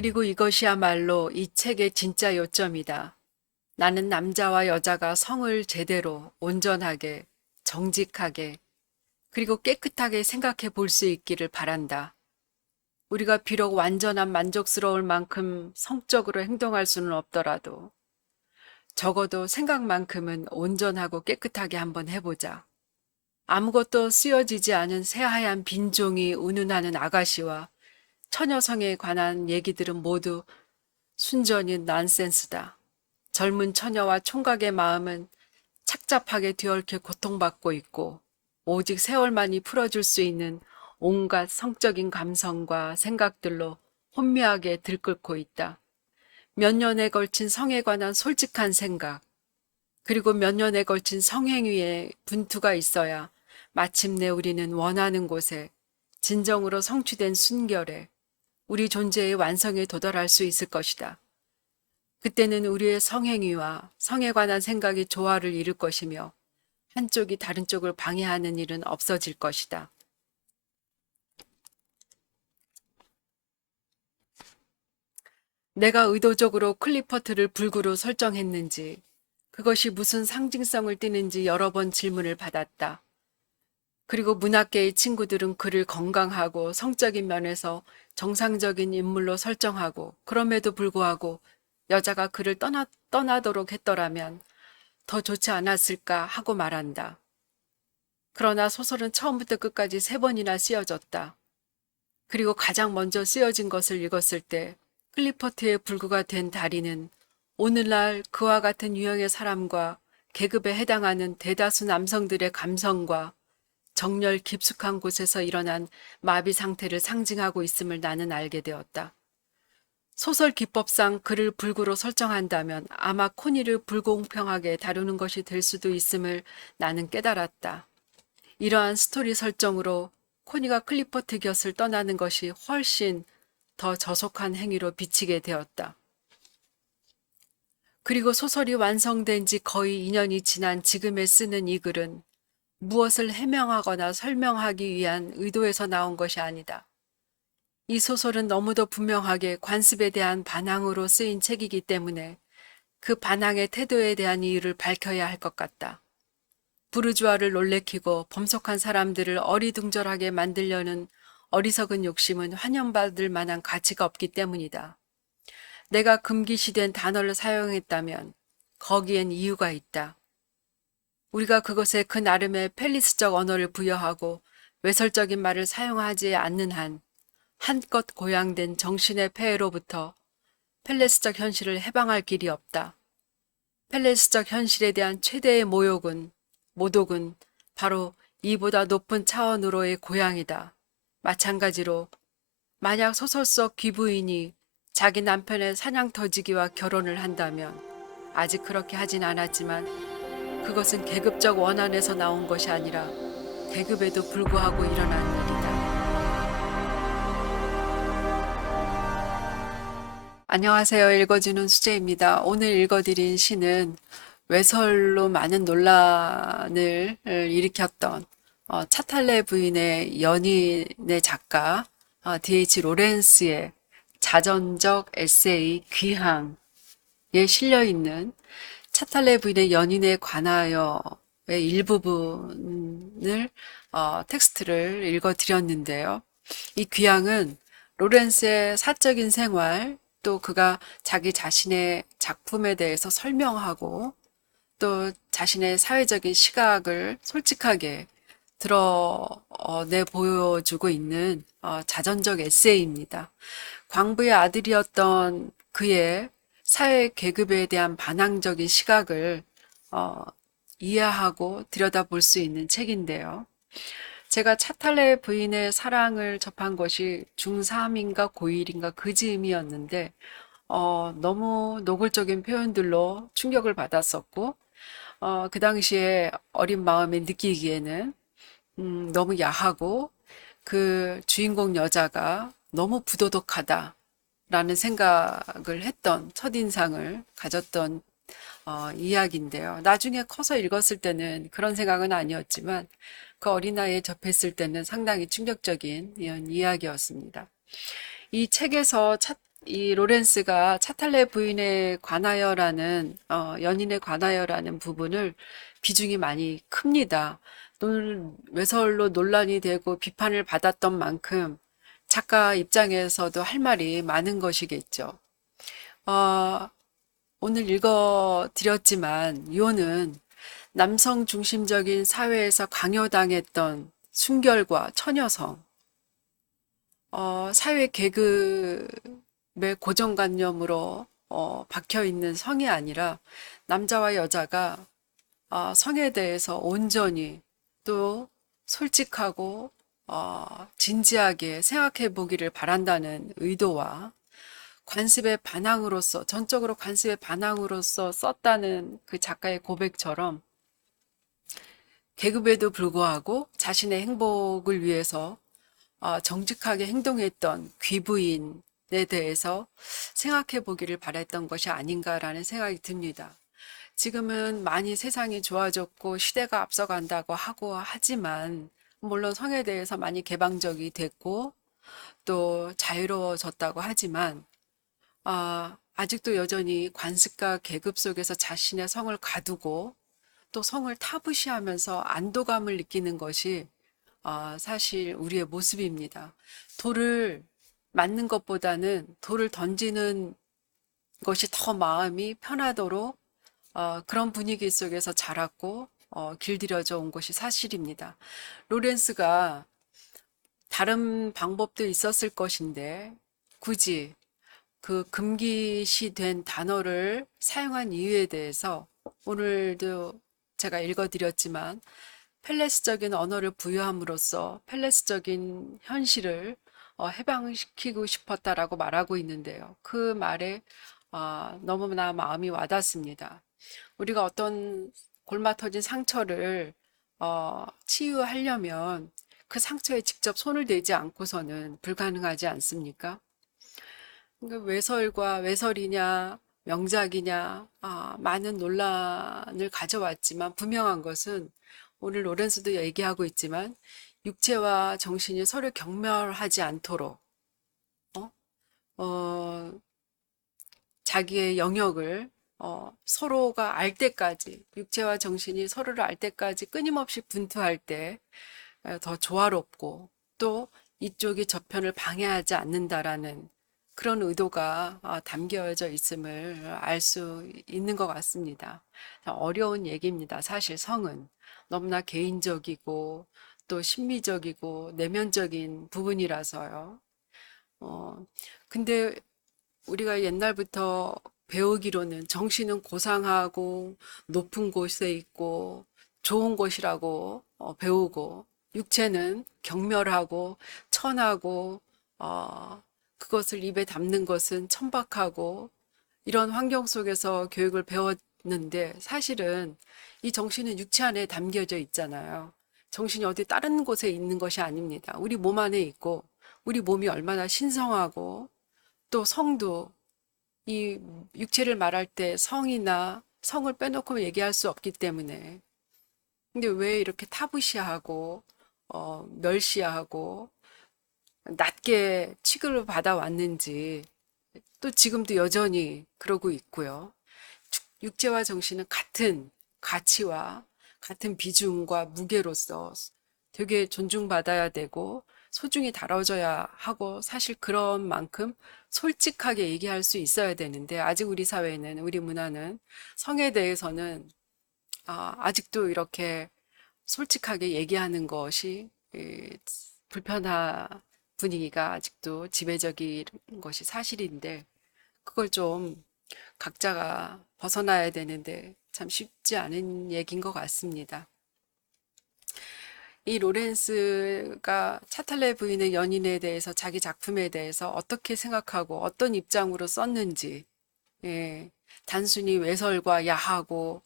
그리고 이것이야말로 이 책의 진짜 요점이다. 나는 남자와 여자가 성을 제대로, 온전하게, 정직하게, 그리고 깨끗하게 생각해 볼 수 있기를 바란다. 우리가 비록 완전한 만족스러울 만큼 성적으로 행동할 수는 없더라도 적어도 생각만큼은 온전하고 깨끗하게 한번 해보자. 아무것도 쓰여지지 않은 새하얀 빈종이 운운하는 아가씨와 처녀성에 관한 얘기들은 모두 순전히 난센스다. 젊은 처녀와 총각의 마음은 착잡하게 뒤얽혀 고통받고 있고 오직 세월만이 풀어줄 수 있는 온갖 성적인 감성과 생각들로 혼미하게 들끓고 있다. 몇 년에 걸친 성에 관한 솔직한 생각, 그리고 몇 년에 걸친 성행위에 분투가 있어야 마침내 우리는 원하는 곳에 진정으로 성취된 순결에 우리 존재의 완성에 도달할 수 있을 것이다. 그때는 우리의 성행위와 성에 관한 생각이 조화를 이룰 것이며 한쪽이 다른 쪽을 방해하는 일은 없어질 것이다. 내가 의도적으로 클리퍼트를 불구로 설정했는지, 그것이 무슨 상징성을 띠는지 여러 번 질문을 받았다. 그리고 문학계의 친구들은 그를 건강하고 성적인 면에서 정상적인 인물로 설정하고, 그럼에도 불구하고 여자가 그를 떠나도록 했더라면 더 좋지 않았을까 하고 말한다. 그러나 소설은 처음부터 끝까지 세 번이나 쓰여졌다. 그리고 가장 먼저 쓰여진 것을 읽었을 때 클리퍼트의 불구가 된 다리는 오늘날 그와 같은 유형의 사람과 계급에 해당하는 대다수 남성들의 감성과 정열 깊숙한 곳에서 일어난 마비 상태를 상징하고 있음을 나는 알게 되었다. 소설 기법상 그를 불구로 설정한다면 아마 코니를 불공평하게 다루는 것이 될 수도 있음을 나는 깨달았다. 이러한 스토리 설정으로 코니가 클리퍼트 곁을 떠나는 것이 훨씬 더 저속한 행위로 비치게 되었다. 그리고 소설이 완성된 지 거의 2년이 지난 지금에 쓰는 이 글은 무엇을 해명하거나 설명하기 위한 의도에서 나온 것이 아니다. 이 소설은 너무도 분명하게 관습에 대한 반항으로 쓰인 책이기 때문에 그 반항의 태도에 대한 이유를 밝혀야 할 것 같다. 부르주아를 놀래키고 범속한 사람들을 어리둥절하게 만들려는 어리석은 욕심은 환영받을 만한 가치가 없기 때문이다. 내가 금기시된 단어를 사용했다면 거기엔 이유가 있다. 우리가 그것에 그 나름의 펠리스적 언어를 부여하고 외설적인 말을 사용하지 않는 한 한껏 고양된 정신의 폐해로부터 펠레스적 현실을 해방할 길이 없다. 펠레스적 현실에 대한 최대의 모독은 바로 이보다 높은 차원으로의 고향이다. 마찬가지로 만약 소설 속 귀부인이 자기 남편의 사냥터지기와 결혼을 한다면 아직 그렇게 하진 않았지만 그것은 계급적 원한에서 나온 것이 아니라 계급에도 불구하고 일어난 일이다. 안녕하세요. 읽어주는 수재입니다. 오늘 읽어드린 시는 외설로 많은 논란을 일으켰던 차탈레 부인의 연인의 작가 D.H. 로렌스의 자전적 에세이 귀향에 실려 있는 차탈레 부인의 연인에 관하여의 일부분을 텍스트를 읽어드렸는데요. 이 귀향은 로렌스의 사적인 생활, 또 그가 자기 자신의 작품에 대해서 설명하고 또 자신의 사회적인 시각을 솔직하게 드러내 보여주고 있는 자전적 에세이입니다. 광부의 아들이었던 그의 사회 계급에 대한 반항적인 시각을 이해하고 들여다볼 수 있는 책인데요. 제가 차탈레 부인의 사랑을 접한 것이 중3인가 고1인가 그 즈음이었는데 너무 노골적인 표현들로 충격을 받았었고 그 당시에 어린 마음에 느끼기에는 너무 야하고 그 주인공 여자가 너무 부도덕하다라는 생각을 했던 첫인상을 가졌던 이야기인데요. 나중에 커서 읽었을 때는 그런 생각은 아니었지만 그 어린 나이에 접했을 때는 상당히 충격적인 이런 이야기였습니다. 이 책에서 이 로렌스가 차탈레 부인에 관하여라는 연인에 관하여라는 부분을 비중이 많이 큽니다. 외설로 논란이 되고 비판을 받았던 만큼 작가 입장에서도 할 말이 많은 것이겠죠. 어, 오늘 읽어드렸지만 요는 남성 중심적인 사회에서 강요당했던 순결과 처녀성, 사회 계급의 고정관념으로 박혀 있는 성이 아니라 남자와 여자가 성에 대해서 온전히 또 솔직하고 진지하게 생각해 보기를 바란다는 의도와 관습의 반항으로서 전적으로 관습의 반항으로서 썼다는 그 작가의 고백처럼 계급에도 불구하고 자신의 행복을 위해서 정직하게 행동했던 귀부인에 대해서 생각해 보기를 바랬던 것이 아닌가라는 생각이 듭니다. 지금은 많이 세상이 좋아졌고 시대가 앞서간다고 하고 하지만 물론 성에 대해서 많이 개방적이 됐고 또 자유로워졌다고 하지만 아직도 여전히 관습과 계급 속에서 자신의 성을 가두고 또 성을 타부시하면서 안도감을 느끼는 것이 사실 우리의 모습입니다. 돌을 맞는 것보다는 돌을 던지는 것이 더 마음이 편하도록 그런 분위기 속에서 자랐고 길들여져 온 것이 사실입니다. 로렌스가 다른 방법도 있었을 것인데 굳이 그 금기시된 단어를 사용한 이유에 대해서 오늘도 제가 읽어드렸지만 펠레스적인 언어를 부여함으로써 펠레스적인 현실을 해방시키고 싶었다라고 말하고 있는데요. 그 말에 너무나 마음이 와닿습니다. 우리가 어떤 골마 터진 상처를 치유하려면 그 상처에 직접 손을 대지 않고서는 불가능하지 않습니까? 그러니까 외설과 외설이냐 명작이냐 많은 논란을 가져왔지만 분명한 것은 오늘 로렌스도 얘기하고 있지만 육체와 정신이 서로 경멸하지 않도록 어? 어, 자기의 영역을 서로가 알 때까지 육체와 정신이 서로를 알 때까지 끊임없이 분투할 때 더 조화롭고 또 이쪽이 저편을 방해하지 않는다라는 그런 의도가 담겨져 있음을 알 수 있는 것 같습니다. 어려운 얘기입니다. 사실 성은 너무나 개인적이고 또 심미적이고 내면적인 부분이라서요. 근데 우리가 옛날부터 배우기로는 정신은 고상하고 높은 곳에 있고 좋은 곳이라고 배우고 육체는 경멸하고 천하고 그것을 입에 담는 것은 천박하고 이런 환경 속에서 교육을 배웠는데 사실은 이 정신은 육체 안에 담겨져 있잖아요. 정신이 어디 다른 곳에 있는 것이 아닙니다. 우리 몸 안에 있고 우리 몸이 얼마나 신성하고 또 성도 이 육체를 말할 때 성이나 성을 빼놓고 얘기할 수 없기 때문에 근데 왜 이렇게 타부시하고 멸시하고 낮게 취급을 받아왔는지 또 지금도 여전히 그러고 있고요. 육체와 정신은 같은 가치와 같은 비중과 무게로서 되게 존중받아야 되고 소중히 다뤄져야 하고 사실 그런 만큼 솔직하게 얘기할 수 있어야 되는데 아직 우리 사회는 우리 문화는 성에 대해서는 아직도 이렇게 솔직하게 얘기하는 것이 불편한 분위기가 아직도 지배적인 것이 사실인데 그걸 좀 각자가 벗어나야 되는데 참 쉽지 않은 얘기인 것 같습니다. 이 로렌스가 차탈레 부인의 연인에 대해서 자기 작품에 대해서 어떻게 생각하고 어떤 입장으로 썼는지 예, 단순히 외설과 야하고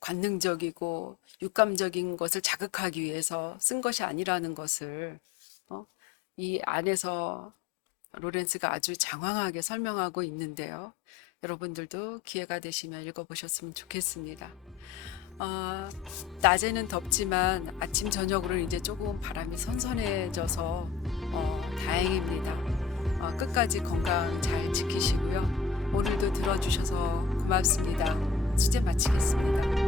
관능적이고 육감적인 것을 자극하기 위해서 쓴 것이 아니라는 것을 어, 이 안에서 로렌스가 아주 장황하게 설명하고 있는데요. 여러분들도 기회가 되시면 읽어보셨으면 좋겠습니다. 어, 낮에는 덥지만 아침 저녁으로 이제 조금 바람이 선선해져서 다행입니다. 끝까지 건강 잘 지키시고요. 오늘도 들어주셔서 고맙습니다. 주제 마치겠습니다.